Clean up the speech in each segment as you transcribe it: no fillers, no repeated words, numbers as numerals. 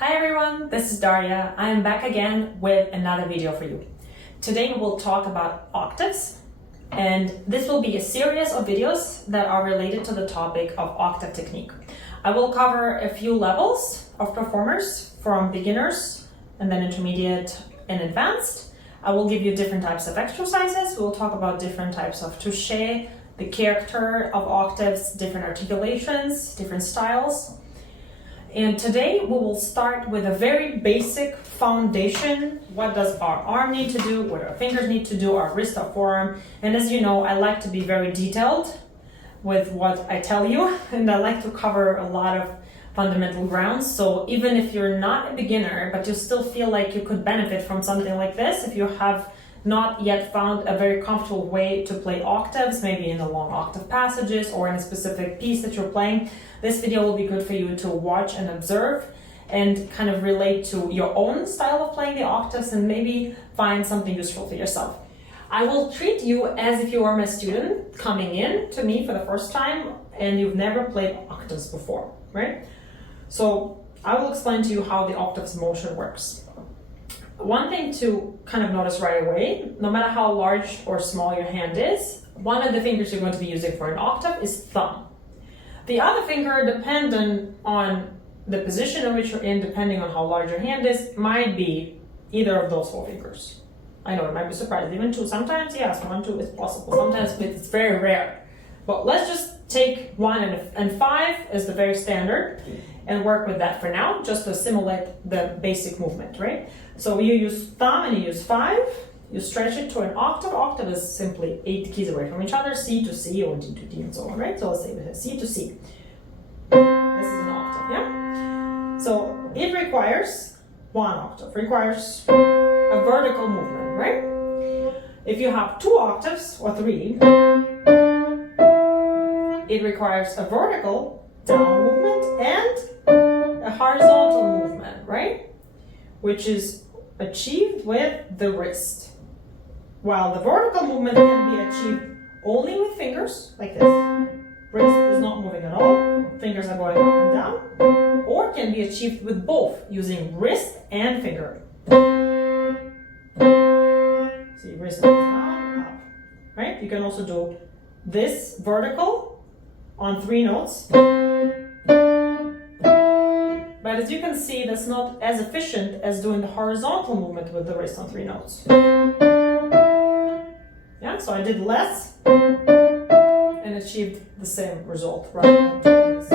Hi everyone, this is Daria. I am back again with another video for you. Today we'll talk about octaves, and this will be a series of videos that are related to the topic of octave technique. I will cover a few levels of performers from beginners and then intermediate and advanced. I will give you different types of exercises. We'll talk about different types of touche, the character of octaves, different articulations, different styles. And today we will start with a very basic foundation. What does our arm need to do? What our fingers need to do? Our wrist, our forearm. And as you know, I like to be very detailed with what I tell you, and I like to cover a lot of fundamental grounds. So even if you're not a beginner, but you still feel like you could benefit from something like this, if you have not yet found a very comfortable way to play octaves, maybe in the long octave passages or in a specific piece that you're playing, this video will be good for you to watch and observe and kind of relate to your own style of playing the octaves and maybe find something useful for yourself. I will treat you as if you are my student coming in to me for the first time and you've never played octaves before, right? So I will explain to you how the octaves motion works. One thing to kind of notice right away, no matter how large or small your hand is, one of the fingers you're going to be using for an octave is thumb. The other finger, dependent on the position in which you're in, depending on how large your hand is, might be either of those four fingers. I know it might be surprising, even two. Sometimes, yes, 1, 2 is possible. Sometimes it's very rare. But let's just take 1 and 5 as the very standard and work with that for now, just to simulate the basic movement, right? So you use thumb and you use 5, you stretch it to an octave. Octave is simply 8 keys away from each other, C to C or D to D and so on, right? So let's say we have C to C. This is an octave, yeah? So it requires 1 octave, requires a vertical movement, right? If you have 2 octaves or 3, it requires a vertical down movement and a horizontal movement, right? Which is achieved with the wrist. While the vertical movement can be achieved only with fingers, like this. Wrist is not moving at all, fingers are going up and down, or can be achieved with both, using wrist and finger. See, wrist goes down, up, right? You can also do this vertical on 3 notes. But as you can see, that's not as efficient as doing the horizontal movement with the wrist on 3 notes. Yeah, so I did less and achieved the same result rather than doing this.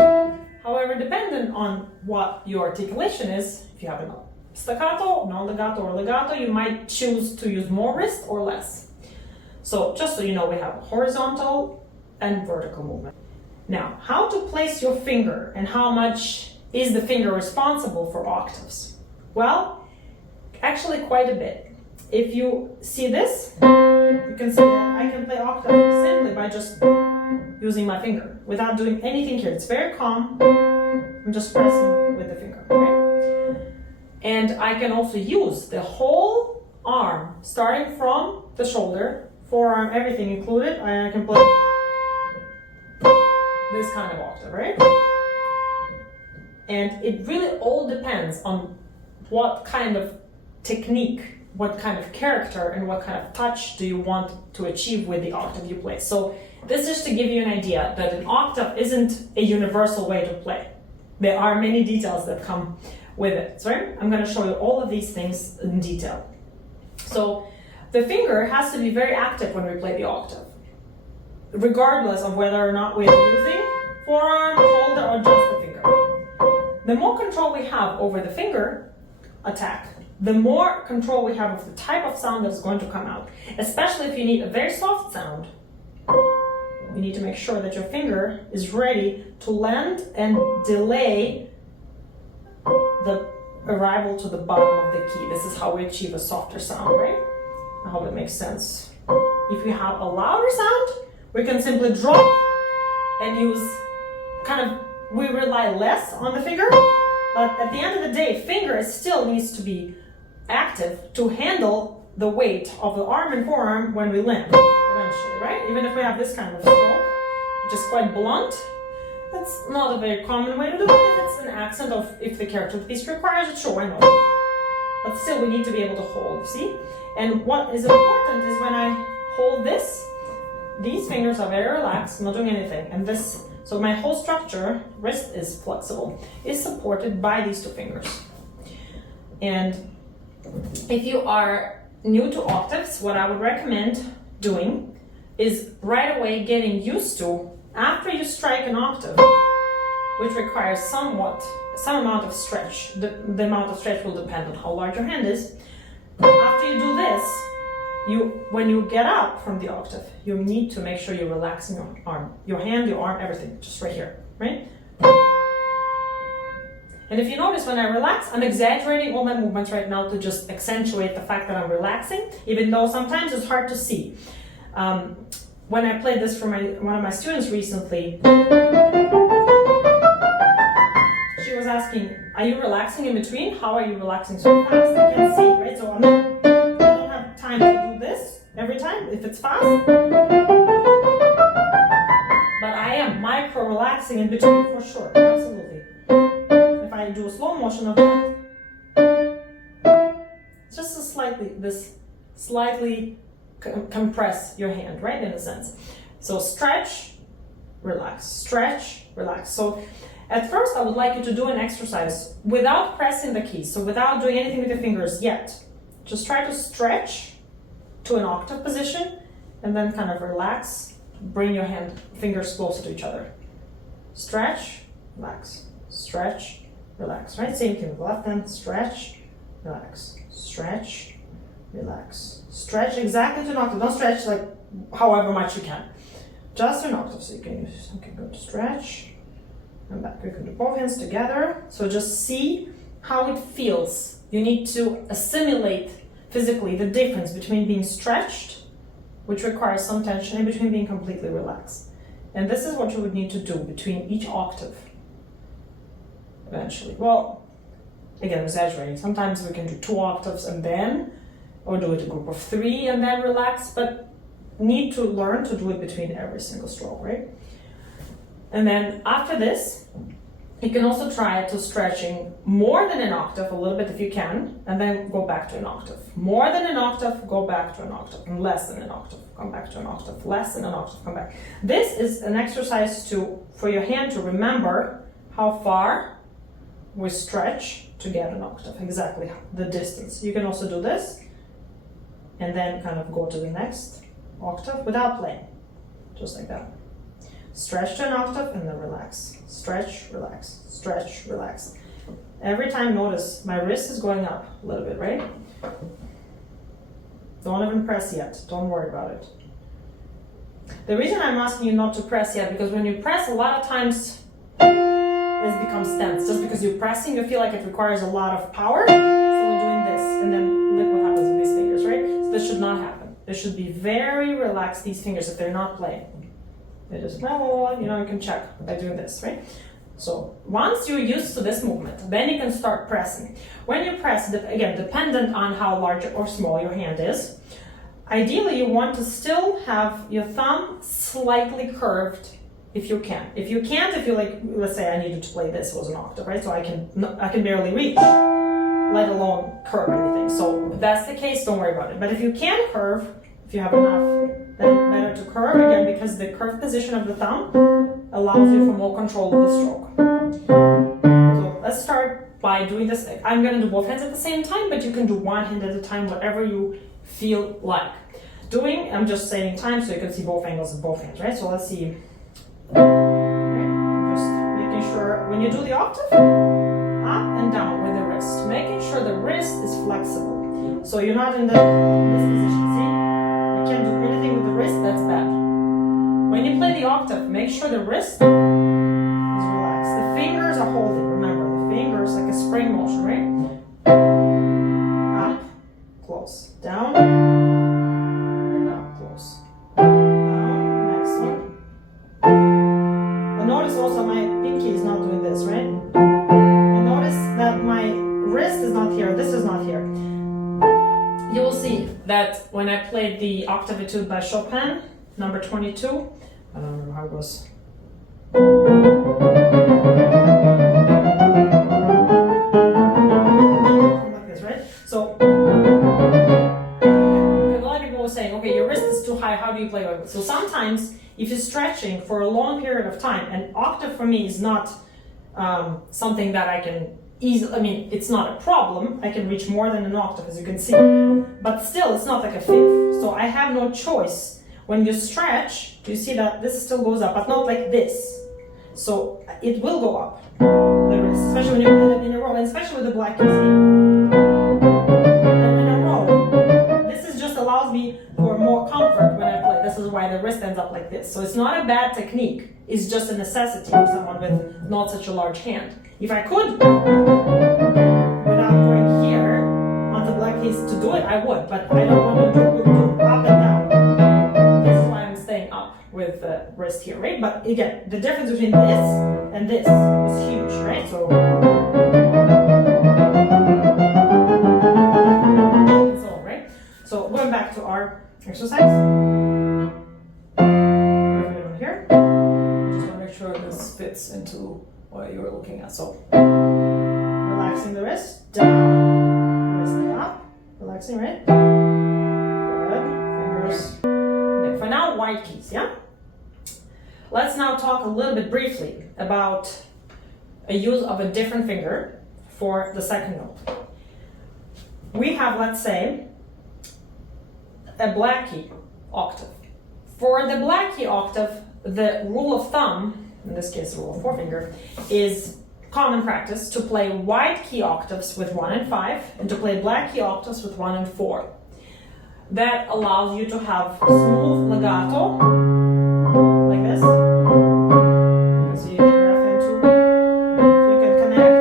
However, dependent on what your articulation is, if you have a staccato, non-legato, or legato, you might choose to use more wrist or less. So just so you know, we have horizontal and vertical movement. Now, how to place your finger and how much is the finger responsible for octaves? Well, actually quite a bit. If you see this, you can see that I can play octave simply by just using my finger without doing anything here. It's very calm. I'm just pressing with the finger, right? And I can also use the whole arm, starting from the shoulder, forearm, everything included. I can play this kind of octave, right? And it really all depends on what kind of technique, what kind of character, and what kind of touch do you want to achieve with the octave you play. So this is to give you an idea that an octave isn't a universal way to play. There are many details that come with it. So I'm going to show you all of these things in detail. So the finger has to be very active when we play the octave, regardless of whether or not we're using forearm, shoulder, or just the finger. The more control we have over the finger attack, the more control we have of the type of sound that is going to come out. Especially if you need a very soft sound, you need to make sure that your finger is ready to land and delay the arrival to the bottom of the key. This is how we achieve a softer sound, right? I hope it makes sense. If we have a louder sound, we can simply drop and use we rely less on the finger, but at the end of the day, finger still needs to be active to handle the weight of the arm and forearm when we land, eventually, right? Even if we have this kind of stroke, which is quite blunt, That's not a very common way to do it. If it's an accent of if the character piece requires it, sure, why not? But still, we need to be able to hold, see? And what is important is when I hold this, these fingers are very relaxed, not doing anything. And this, so my whole structure, wrist is flexible, is supported by these two fingers. And if you are new to octaves, what I would recommend doing is right away getting used to, after you strike an octave, which requires some amount of stretch. The amount of stretch will depend on how large your hand is. After you do this, when you get up from the octave, you need to make sure you're relaxing your arm, your hand, your arm, everything, just right here, right? And if you notice, when I relax, I'm exaggerating all my movements right now to just accentuate the fact that I'm relaxing, even though sometimes it's hard to see. When I played this for one of my students recently, she was asking, are you relaxing in between? How are you relaxing so fast? I can't see, right? So I don't have time to do this every time if it's fast. But I am micro-relaxing in between for sure, absolutely. If I do a slow motion of that, it's just slightly compress your hand, right, in a sense. So stretch, relax, stretch, relax. So at first I would like you to do an exercise without pressing the keys, so without doing anything with your fingers yet. Just try to stretch to an octave position and then kind of relax, bring your fingers closer to each other. Stretch, relax, stretch, relax, right? Same thing with the left hand, stretch, relax, stretch, relax. Stretch exactly to an octave. Don't stretch like however much you can. Just an octave. So you can go to stretch and back. You can do both hands together. So just see how it feels. You need to assimilate physically the difference between being stretched, which requires some tension, and between being completely relaxed. And this is what you would need to do between each octave eventually. Well, again, exaggerating. Sometimes we can do 2 octaves and then, or do it a group of 3 and then relax, but need to learn to do it between every single stroke, right? And then after this, you can also try to stretching more than an octave a little bit if you can, and then go back to an octave. More than an octave, go back to an octave, and less than an octave, come back to an octave, less than an octave, come back. This is an exercise for your hand to remember how far we stretch to get an octave, exactly the distance. You can also do this, and then kind of go to the next octave without playing, just like that. Stretch to an octave and then relax. Stretch, relax, stretch, relax. Every time, notice my wrist is going up a little bit, right? Don't even press yet, don't worry about it. The reason I'm asking you not to press yet, because when you press, a lot of times this becomes tense. Just because you're pressing, you feel like it requires a lot of power. So we're doing this, and then look what happens with these fingers, right? So this should not happen. This should be very relaxed, these fingers, if they're not playing. They just, you can check by doing this, right? So once you're used to this movement, then you can start pressing. When you press, again, dependent on how large or small your hand is, ideally you want to still have your thumb slightly curved if you can. If you can't, if you like, let's say I needed to play this was an octave, right? So I can barely reach, let alone curve anything. So if that's the case, don't worry about it. But if you can curve, if you have enough, then better to curve again, because the curved position of the thumb allows you for more control of the stroke. So let's start by doing this. I'm going to do both hands at the same time, but you can do one hand at a time, whatever you feel like doing. I'm just saving time so you can see both angles of both hands, right? So let's see. Okay. Just making sure when you do the octave, up and down with the wrist, making sure the wrist is flexible. So you're not in this position, see? You can't do anything with the wrist, that's bad. When you play the octave, make sure the wrist is relaxed. The fingers are holding, remember, the fingers like a spring motion, right? Up, close, down, close, down, next one. And notice also my pinky is not doing this, right? And notice that my wrist is not here, this is not here. You will see that when I played the Octave Etude by Chopin, number 22, I don't remember how it goes. Like this, right? So a lot of people were saying, okay, your wrist is too high, how do you play with it? So sometimes if you're stretching for a long period of time, and octave for me is not something that I can easily, I mean, it's not a problem. I can reach more than an octave, as you can see, but still it's not like a fifth. So I have no choice. When you stretch, you see that this still goes up, but not like this. So it will go up, the wrist, especially when you play them in a row, and especially with the black keys. In a row, this is just allows me for more comfort when I play. This is why the wrist ends up like this. So it's not a bad technique. It's just a necessity for someone with not such a large hand. If I could, without going here on the black keys to do it, I would, but I don't want to do up and down. This is why I'm staying up with the wrist here, right? But again, the difference between this and this is huge, right? So that's all, right? So going back to our exercise. Here. Just want to make sure this fits into what you were looking at. So relaxing the wrist, down, wrist up, relaxing, right? Good, fingers. Okay, for now, white keys, yeah? Let's now talk a little bit briefly about a use of a different finger for the second note. We have, let's say, a black key octave. For the black key octave, the rule of thumb, in this case the rule of forefinger, is common practice to play white key octaves with 1 and 5 and to play black key octaves with 1 and 4. That allows you to have smooth legato, like this. You can see graph into, so you can connect.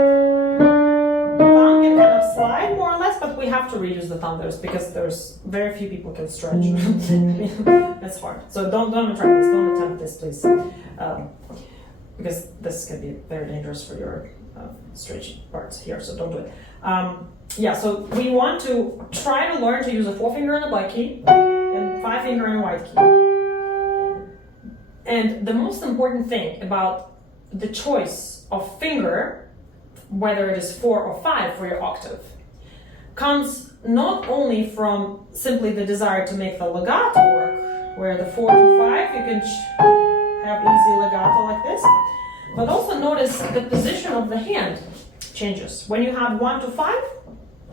Thumb can kind of slide more or less, but we have to reuse the thumb there because there's very few people can stretch. That's hard. So don't try this. Don't attempt this, please. Because this can be very dangerous for your stretchy parts here, so don't do it. Yeah, so we want to try to learn to use a forefinger and a black key, and 5-finger and a white key. And the most important thing about the choice of finger, whether it is 4 or 5 for your octave, comes not only from simply the desire to make the legato work, where the 4 to 5 you can have easy legato like this, but also notice the position of the hand changes. When you have 1 to 5,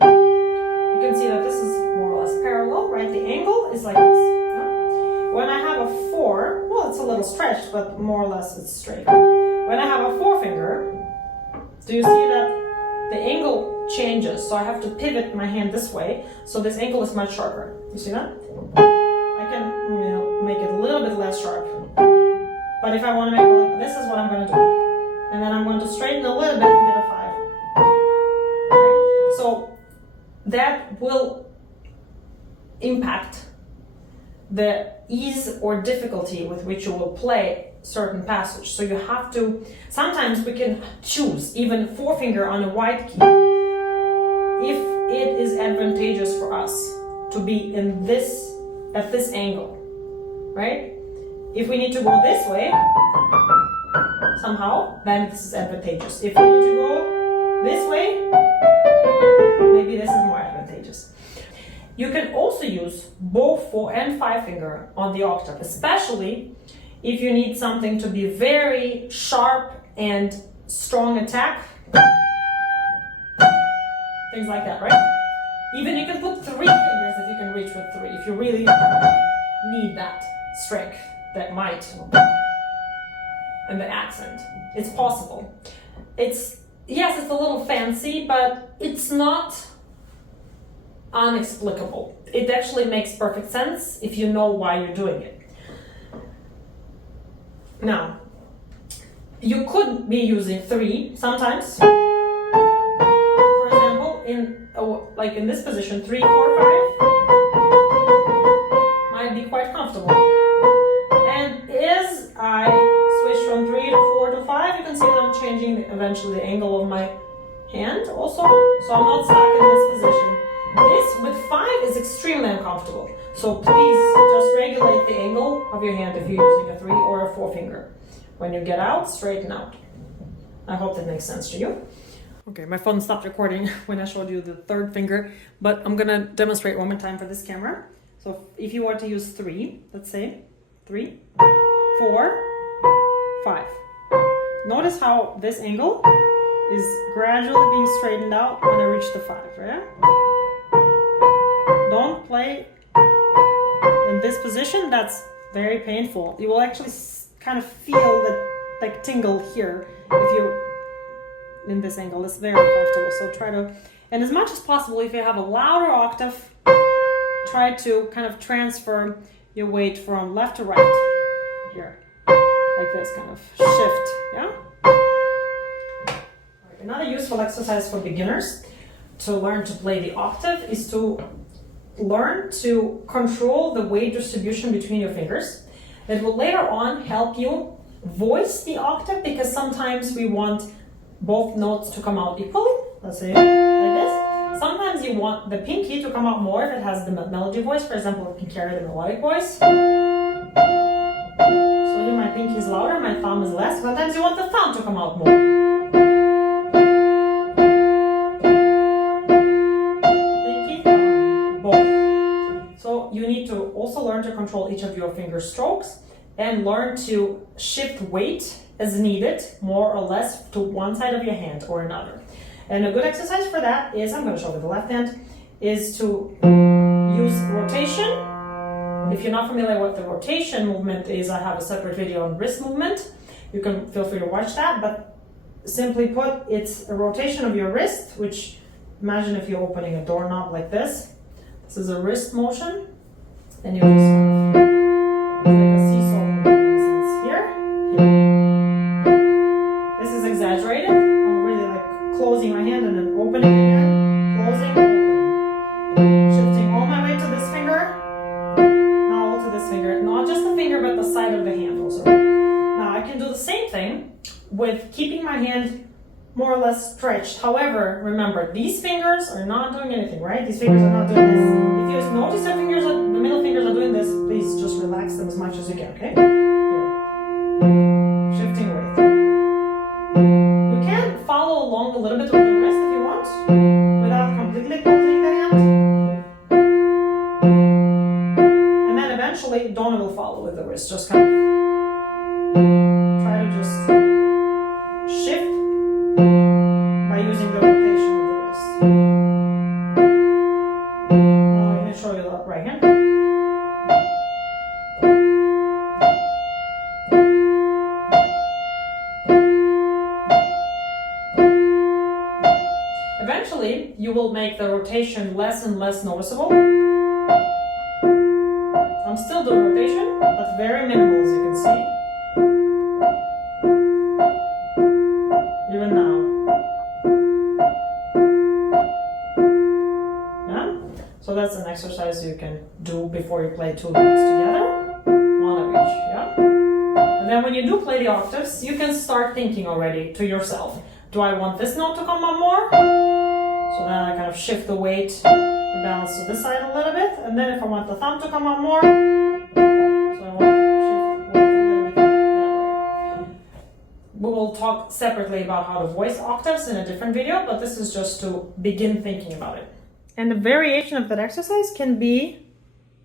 you can see that this is more or less parallel, right? The angle is like this. When I have a 4, well, it's a little stretched, but more or less it's straight. When I have a forefinger, do you see that the angle changes? So I have to pivot my hand this way, so this angle is much sharper. You see that? I can make it a little bit less sharp. But if I want to make it, this is what I'm going to do. And then I'm going to straighten a little bit and get a 5. Right? So that will impact the ease or difficulty with which you will play certain passage. So you have to, sometimes we can choose even forefinger on a white key if it is advantageous for us to be in this, at this angle, right? If we need to go this way, somehow, then this is advantageous. If we need to go this way, maybe this is more advantageous. You can also use both 4 and 5-finger on the octave, especially if you need something to be very sharp and strong attack. Things like that, right? Even you can put 3 fingers if you can reach with 3, if you really need that strength, that might, and the accent. It's possible. Yes, it's a little fancy, but it's not inexplicable. It actually makes perfect sense if you know why you're doing it. Now, you could be using 3 sometimes. For example, like in this position, 3, 4, 5 might be quite comfortable. And as I switch from 3 to 4 to 5, you can see that I'm changing eventually the angle of my hand also. So I'm not stuck in this position. This with 5 is extremely uncomfortable. So please just regulate the angle of your hand if you're using a 3 or a 4-finger. When you get out, straighten out. I hope that makes sense to you. Okay, my phone stopped recording when I showed you the third finger, but I'm gonna demonstrate one more time for this camera. So if you want to use 3, let's say 3, 4, 5. Notice how this angle is gradually being straightened out when I reach the 5, right? Don't play in this position, that's very painful. You will actually kind of feel that like tingle here if you're in this angle. It's very uncomfortable, so try to, and as much as possible, if you have a louder octave, try to kind of transfer your weight from left to right here, like this, kind of shift, yeah? Another useful exercise for beginners to learn to play the octave is to learn to control the weight distribution between your fingers. It will later on help you voice the octave, because sometimes we want both notes to come out equally. Let's say like this. Sometimes you want the pinky to come out more if it has the melody voice. For example, it can carry the melodic voice. So here my pinky is louder, my thumb is less. Sometimes you want the thumb to come out more. Pinky, thumb, both. So you need to also learn to control each of your finger strokes and learn to shift weight as needed, more or less, to one side of your hand or another. And a good exercise for that is, I'm going to show with the left hand, is to use rotation. If you're not familiar with the rotation movement is, I have a separate video on wrist movement. You can feel free to watch that, but simply put, it's a rotation of your wrist, which, imagine if you're opening a doorknob like this. This is a wrist motion, and you just like a seesaw movement here. This is exaggerated. I'm really like closing my hand and then opening again, closing, opening. Shifting all my weight to this finger, now all to this finger. Not just the finger, but the side of the hand also. Now I can do the same thing with keeping my hand more or less stretched. However, remember, these fingers are not doing anything, right? These fingers are not doing this. If you notice the fingers, the middle fingers are doing this, please just relax them as much as you can, okay? Here. Shifting weight. You can follow along a little bit with the wrist if you want, without completely closing the hand. And then eventually, Donna will follow with the wrist. Just kind of try to just shift by using the rotation of the wrist. Now let me show you the right hand. Eventually, you will make the rotation less and less noticeable. I'm still doing rotation, but very minimal, as you can see. Even now. Yeah? So that's an exercise you can do before you play 2 notes together. One of each, yeah? And then when you do play the octaves, you can start thinking already to yourself. Do I want this note to come up more? So then I kind of shift the weight, the balance to this side a little bit. And then if I want the thumb to come up more, so I want to shift the weight a little bit that way. We will talk separately about how to voice octaves in a different video, but this is just to begin thinking about it. And the variation of that exercise can be,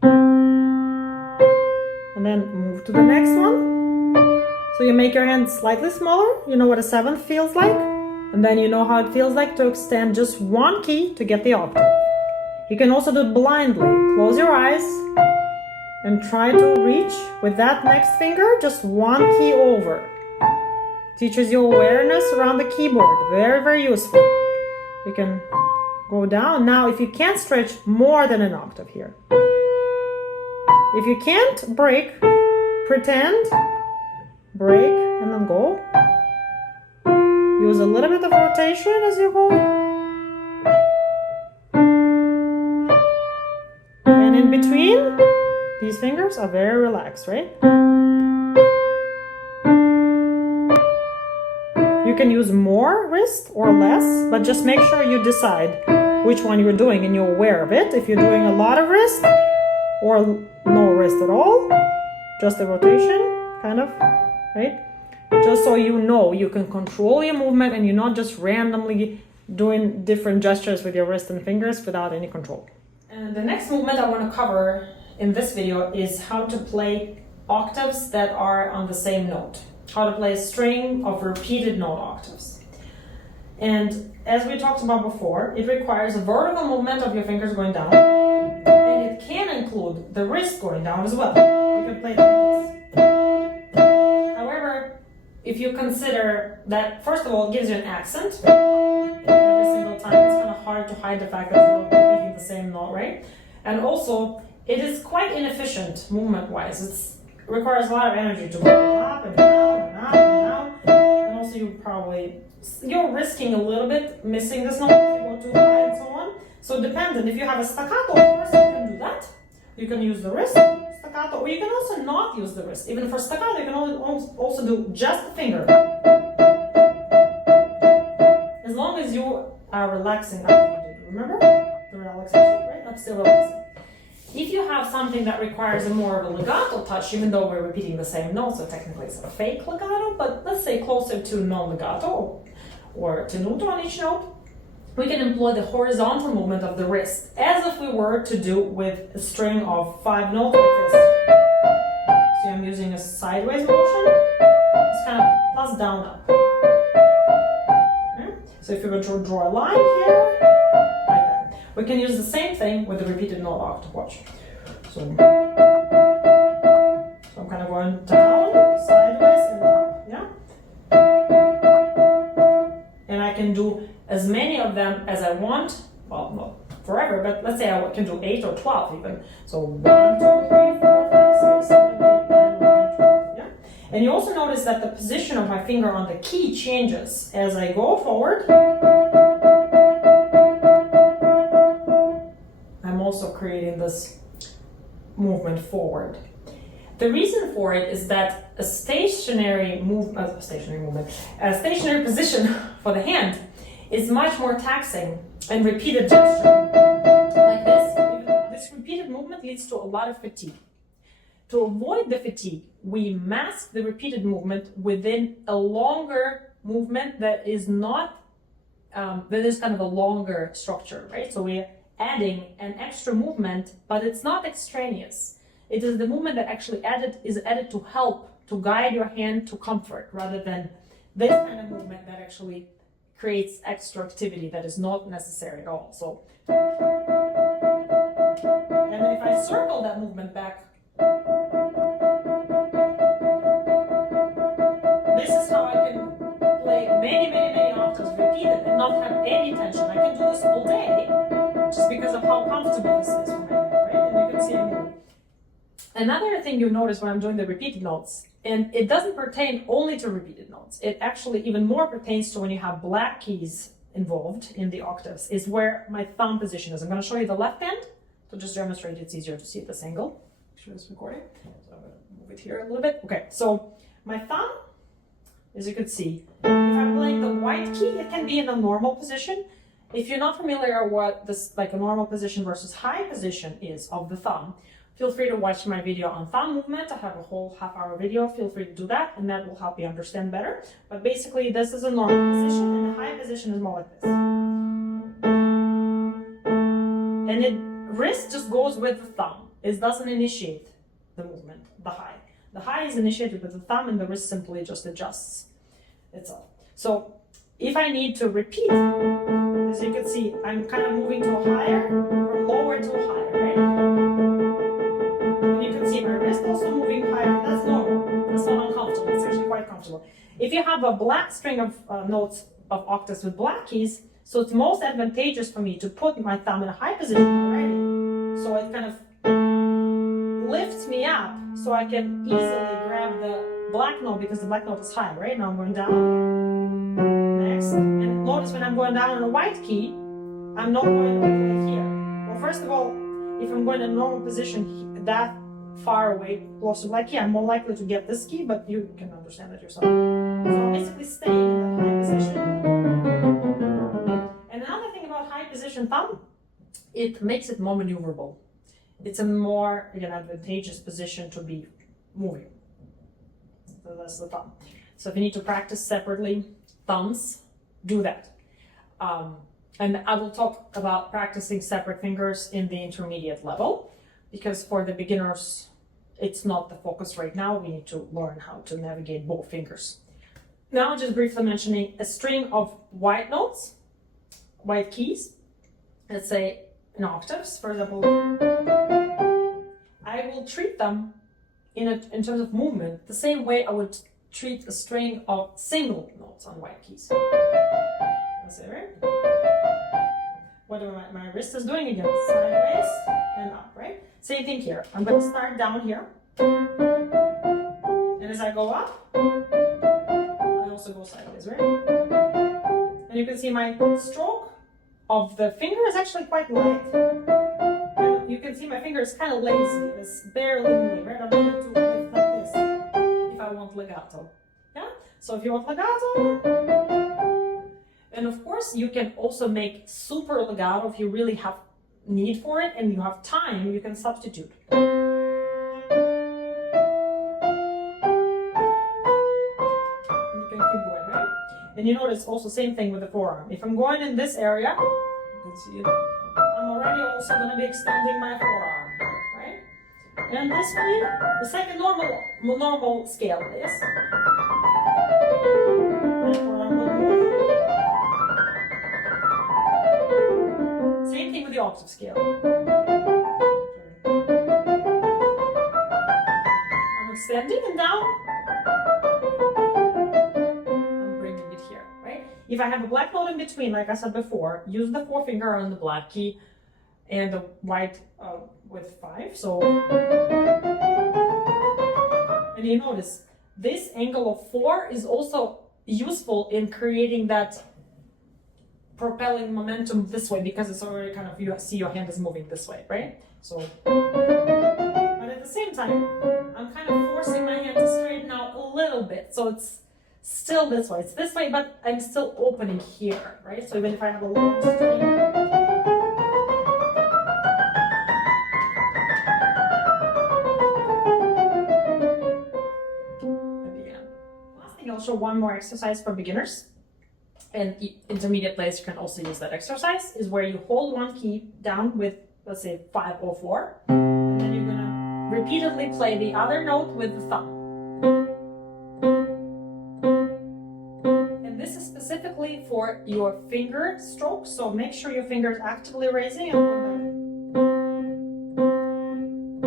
and then move to the next one. So you make your hand slightly smaller. You know what a 7th feels like? And then you know how it feels like to extend just one key to get the octave. You can also do it blindly. Close your eyes and try to reach with that next finger just one key over. Teaches you awareness around the keyboard. Very, very useful. You can go down. Now, if you can't stretch more than an octave here. If you can't break, pretend, break, and then go. Use a little bit of rotation as you go. And in between, these fingers are very relaxed, right? You can use more wrist or less, but just make sure you decide which one you're doing and you're aware of it. If you're doing a lot of wrist or no wrist at all, just the rotation, kind of, right? Just so you know, you can control your movement and you're not just randomly doing different gestures with your wrist and fingers without any control. And the next movement I want to cover in this video is how to play octaves that are on the same note. How to play a string of repeated note octaves. And as we talked about before, it requires a vertical movement of your fingers going down, and it can include the wrist going down as well. You can play it like this. However, if you consider that, first of all, it gives you an accent every single time, it's kind of hard to hide the fact that you're repeating the same note, right? And also, it is quite inefficient movement-wise. It requires a lot of energy to go up and down and up and down. And also you're risking a little bit missing this note if you go too high and so on. So dependent, if you have a staccato, of course you can do that. You can use the wrist, staccato, or you can also not use the wrist. Even for staccato, you can also do just the finger. As long as you are relaxing after you do it. Remember? The relaxation, right? That's still relaxing. If you have something that requires a more of a legato touch, even though we're repeating the same note, so technically it's a fake legato, but let's say closer to non-legato or tenuto on each note, we can employ the horizontal movement of the wrist, as if we were to do with a string of 5 notes like this. So I'm using a sideways motion, it's kind of plus down up. Okay? So if you were to draw a line here, like that. We can use the same thing with the repeated note octave. Watch. So I'm kind of going down, sideways, and up. Yeah? And I can do as many of them as I want. Well, not forever, but let's say I can do 8 or 12 even. So 1, 2, 3, 4, 5, 6, 7, 8, 9, 11, 12. Yeah? And you also notice that the position of my finger on the key changes as I go forward. I'm also creating this movement forward. The reason for it is that a stationary position for the hand is much more taxing and repeated gesture like this. This repeated movement leads to a lot of fatigue. To avoid the fatigue, we mask the repeated movement within a longer movement that is not, that is kind of a longer structure, right? So we're adding an extra movement, but it's not extraneous. It is the movement that actually is added to help, to guide your hand to comfort, rather than this kind of movement that actually creates extra activity that is not necessary at all. So, and then if I circle that movement back, this is how I can play many octaves repeated and not have any tension. I can do this all day just because of how comfortable this is for my hand, right? And you can see I'm moving. Another thing you notice when I'm doing the repeated notes, and it doesn't pertain only to repeated notes, it actually even more pertains to when you have black keys involved in the octaves, is where my thumb position is. I'm going to show you the left hand to just demonstrate it's easier to see at this angle. Make sure it's recording. So I'm going to move it here a little bit. Okay, so my thumb, as you can see, if I'm playing the white key, it can be in a normal position. If you're not familiar what this, like a normal position versus high position is of the thumb, feel free to watch my video on thumb movement. I have a whole half-hour video. Feel free to do that, and that will help you understand better. But basically, this is a normal position, and the high position is more like this. And the wrist just goes with the thumb. It doesn't initiate the movement, the high. The high is initiated with the thumb, and the wrist simply just adjusts itself. So if I need to repeat, as you can see, I'm kind of moving to a higher, from lower to a higher, right? And you can see my wrist also moving higher. That's normal. That's not uncomfortable. It's actually quite comfortable. If you have a black string of notes of octaves with black keys, so it's most advantageous for me to put my thumb in a high position already. So it kind of lifts me up so I can easily grab the black note because the black note is high, right? Now I'm going down. Next. And notice when I'm going down on a white key, I'm not going all the way here. Well, first of all, if I'm going in a normal position that far away, close to black key, I'm more likely to get this key, but you can understand that yourself. So I'm basically staying in that high position. And another thing about high position thumb, it makes it more maneuverable. It's a more, again, advantageous position to be moving. So that's the thumb. So if you need to practice separately, thumbs, do that. And I will talk about practicing separate fingers in the intermediate level, because for the beginners, it's not the focus right now. We need to learn how to navigate both fingers. Now, just briefly mentioning a string of white notes, white keys, let's say in octaves, for example, I will treat them in terms of movement the same way I would treat a string of single notes on white keys. That's it, right? What my wrist is doing again, sideways and up, right? Same thing here. I'm going to start down here. And as I go up, I also go sideways, right? And you can see my stroke of the finger is actually quite light. And you can see my finger is kind of lazy. It's barely moving, right? I'm going to lift like this if I want legato. Yeah? So if you want legato, and of course, you can also make super legato if you really have need for it and you have time, you can substitute. You can keep going, right? And you notice also same thing with the forearm. If I'm going in this area, you can see it, I'm already also going to be extending my forearm, right? And this way, the second normal scale is. My forearm will move. Same thing with the octave scale. I'm extending and down. I'm bringing it here, right? If I have a black note in between, like I said before, use the forefinger on the black key and the white with 5. So, and you notice this angle of 4 is also useful in creating that propelling momentum this way, because it's already kind of, you see your hand is moving this way, right? So, but at the same time, I'm kind of forcing my hand to straighten out a little bit. So it's still this way. It's this way, but I'm still opening here, right? So even if I have a long string, last thing, I'll show one more exercise for beginners. And intermediate players can also use that exercise, is where you hold one key down with, let's say, 5 or 4, and then you're gonna repeatedly play the other note with the thumb. And this is specifically for your finger stroke, so make sure your finger is actively raising and going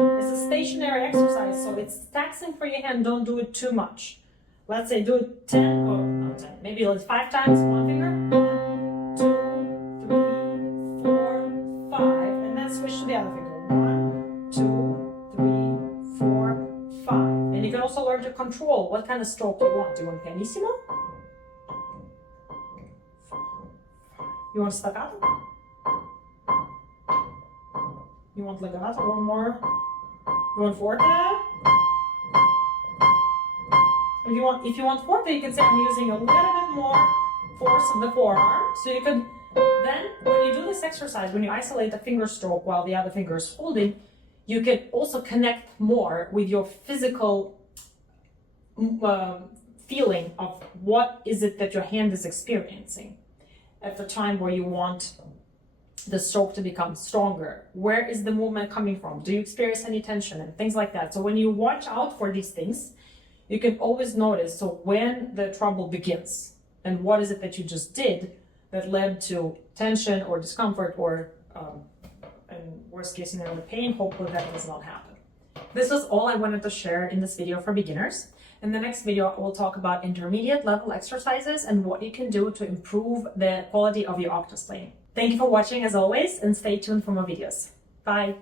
back. It's a stationary exercise, so it's taxing for your hand. Don't do it too much. Let's say do it 10 or not 10, maybe like 5 times, one finger. 1, 2, 3, 4, 5, and then switch to the other finger. 1, 2, 3, 4, 5. And you can also learn to control what kind of stroke you want. Do you want pianissimo? You want staccato? You want legato or more? You want forte? If you want forte, you can say I'm using a little bit more force of the forearm. So you could then, when you do this exercise, when you isolate the finger stroke while the other finger is holding, you can also connect more with your physical feeling of what is it that your hand is experiencing at the time where you want the stroke to become stronger. Where is the movement coming from? Do you experience any tension and things like that? So when you watch out for these things, you can always notice, so when the trouble begins, and what is it that you just did that led to tension or discomfort or, in worst case scenario, pain. Hopefully that does not happen. This is all I wanted to share in this video for beginners. In the next video, I will talk about intermediate level exercises and what you can do to improve the quality of your octave playing. Thank you for watching as always, and stay tuned for more videos. Bye!